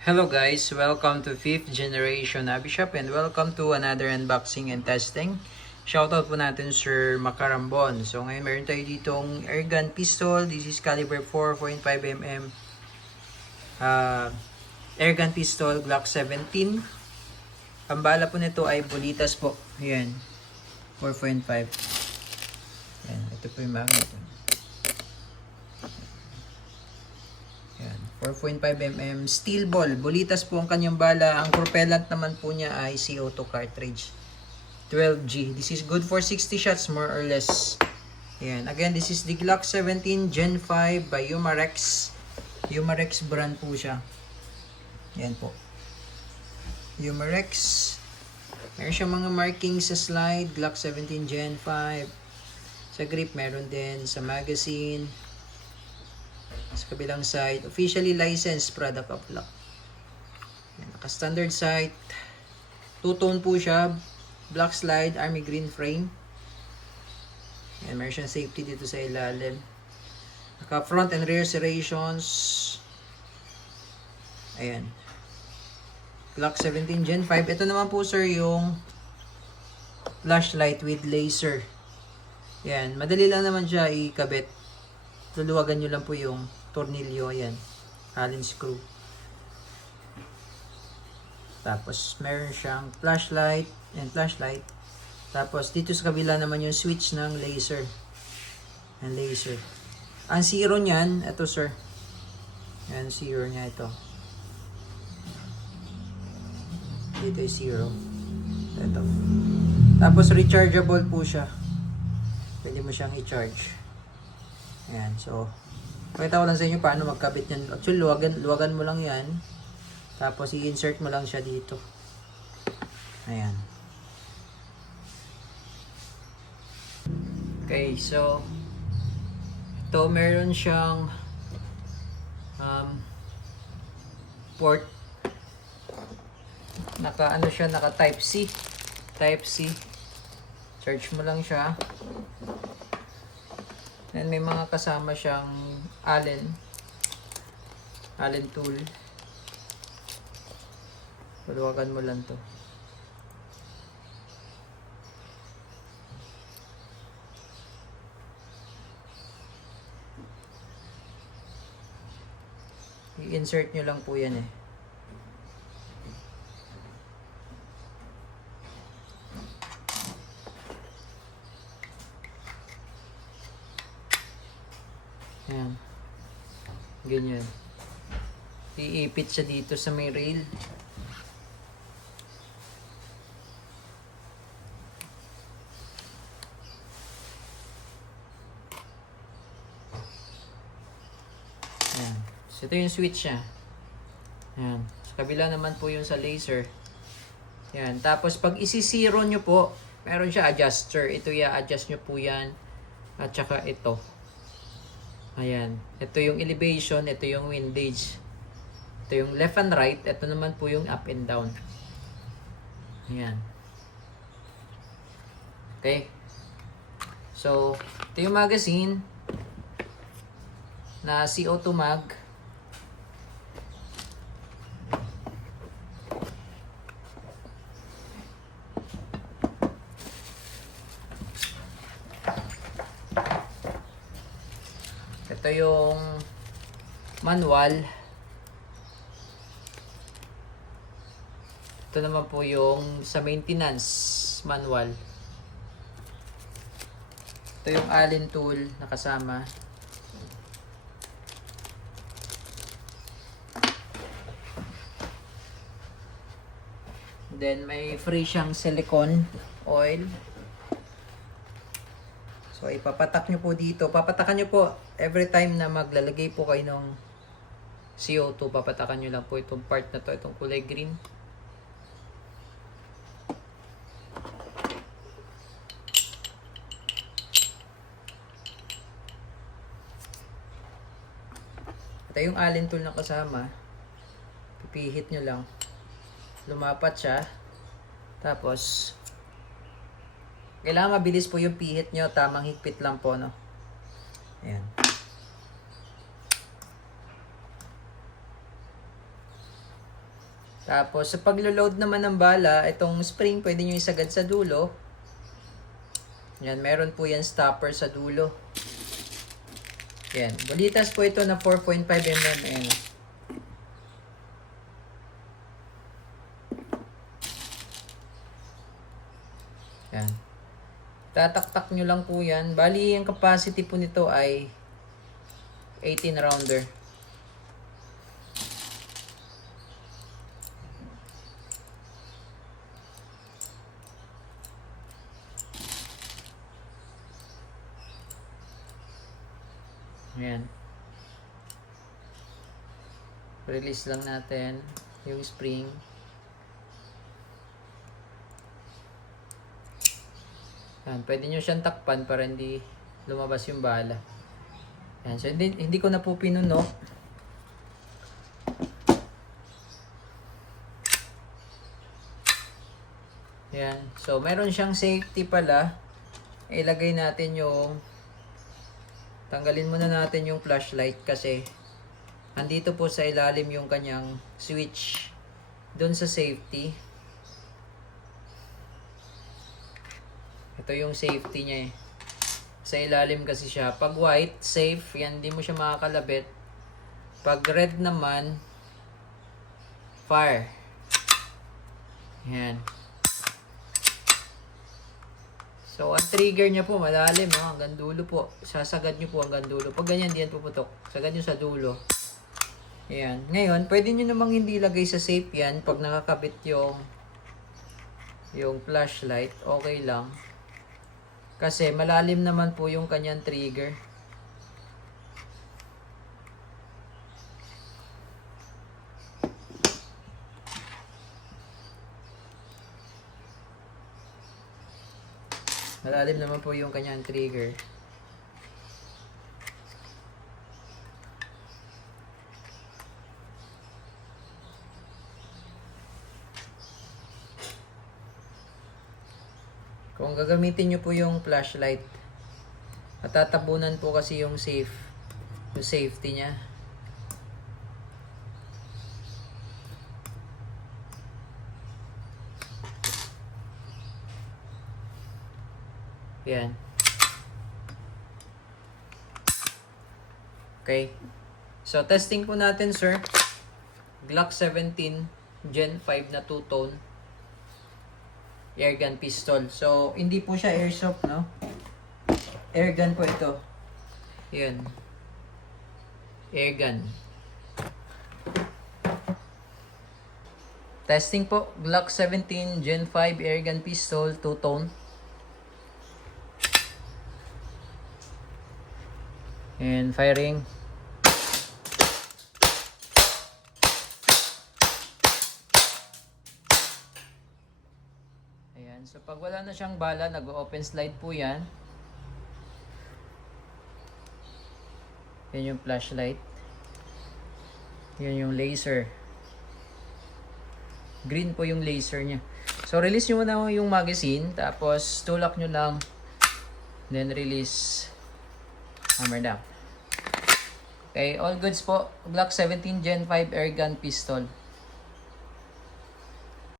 Hello guys, welcome to 5th generation Abishop and welcome to another unboxing and testing. Shoutout po natin Sir Macarambon. So ngayon meron tayo ditong airgun pistol. This is caliber 4.5mm airgun pistol Glock 17. Ang bala po nito ay bulitas po. Ayan, 4.5. Ayan, ito po yung magnet. Ayan, 4.5mm steel ball. Bulitas po ang kanyang bala. Ang propellant naman po niya ay CO2 cartridge. 12G. This is good for 60 shots more or less. Ayan. Again, this is the Glock 17 Gen 5 by Umarex. Umarex brand po siya. Ayan po. Umarex. Meron siyang mga markings sa slide. Glock 17 Gen 5. Sa grip, meron din. Sa magazine. Sa kabilang side, officially licensed product of Glock. Naka-standard sight. Two-tone po siya. Black slide, army green frame. Ayan, meron siyang safety dito sa ilalim. Naka-front and rear serrations. Ayan. Glock 17 Gen 5. Ito naman po sir yung flashlight with laser. Ayan, madali lang naman siya ikabit. Luluwagan nyo lang po yung tornilyo, ayan, Allen screw. Tapos meron siyang flashlight and flashlight. Tapos dito sa kabila naman yung switch ng laser and laser. Ang zero niyan, ito sir, ayan, zero niya ito. Dito yung zero, ito. Tapos rechargeable po siya, pwede mo siyang i-charge. Ayan, so pakita ko lang sa inyo paano magkabit yan. Actually, luwagan mo lang yan. Tapos i-insert mo lang siya dito. Ayan. Okay, so ito meron siyang port. Naka type C. Type C. Charge mo lang siya. Then may mga kasama siyang Allen tool. Paluwagan mo lang to. I-insert nyo lang po yan eh. Ayan. Ganyan. Iipit siya dito sa may rail. Ayan. So, ito yung switch niya. Ayan. Sa kabila naman po yung sa laser. Ayan. Tapos, pag isi-zero nyo po, meron siya adjuster. Ito i-adjust nyo po yan. At saka ito. Ayan. Ito yung elevation. Ito yung windage. Ito yung left and right. Ito naman po yung up and down. Ayan. Okay. So, ito yung magazine na CO2 mag. Ito yung manual. Ito naman po yung sa maintenance manual. Ito yung Allen tool na kasama. Then may free siyang silicone oil. So ipapatak nyo po dito. Papatakan nyo po every time na maglalagay po kayo ng CO2. Papatakan nyo lang po itong part na to. Itong kulay green. Ito yung Allen tool na kasama. Pipihit nyo lang. Lumapat siya. Tapos kailangan mabilis po yung pihit nyo. Tamang higpit lang po, no? Ayan. Tapos, sa paglo-load naman ng bala, itong spring, pwede nyo isagad sa dulo. Yan, meron po yan stopper sa dulo. Yan, bulitas po ito na 4.5 mm. Yan. Tataktak nyo lang po yan. Bali, ang capacity po nito ay 18 rounder. Ayan. Release lang natin yung spring. Ayan. Pwede nyo siyang takpan para hindi lumabas yung bala. Ayan. So, hindi ko na po pinunok. Ayan. So, meron siyang safety pala. Ilagay natin yung tanggalin muna natin yung flashlight kasi andito po sa ilalim yung kanyang switch doon sa safety. Ito yung safety niya eh. Sa ilalim kasi siya. Pag white, safe. Yan, hindi mo siya makakalabit. Pag red naman, fire. Yan. So, ang trigger niya po, malalim, no? Hanggang dulo po. Sasagad nyo po hanggang dulo. Pag ganyan, di yan puputok. Sagad nyo sa dulo. Ayan. Ngayon, pwede nyo namang hindi lagay sa safe yan. Pag nakakabit yung flashlight, okay lang. Kasi malalim naman po yung kanyang trigger. Malalim naman po yung kanyang trigger. Kung gagamitin nyo po yung flashlight, at tatabunan po kasi yung safety niya. Yan. Okay. So, testing po natin, sir. Glock 17 Gen 5 na 2-tone airgun pistol. So, hindi po siya airsoft, no? Airgun po ito. Yan. Airgun. Testing po. Glock 17 Gen 5 airgun pistol 2-tone. And firing. Ayan. So, pag wala na siyang bala, nag-open slide po yan. Yan yung flashlight. Yan yung laser. Green po yung laser niya. So, release nyo muna yung magazine. Tapos, tulak nyo lang. Then, release. Hammer down. Okay, all goods po. Glock 17 Gen 5 airgun pistol.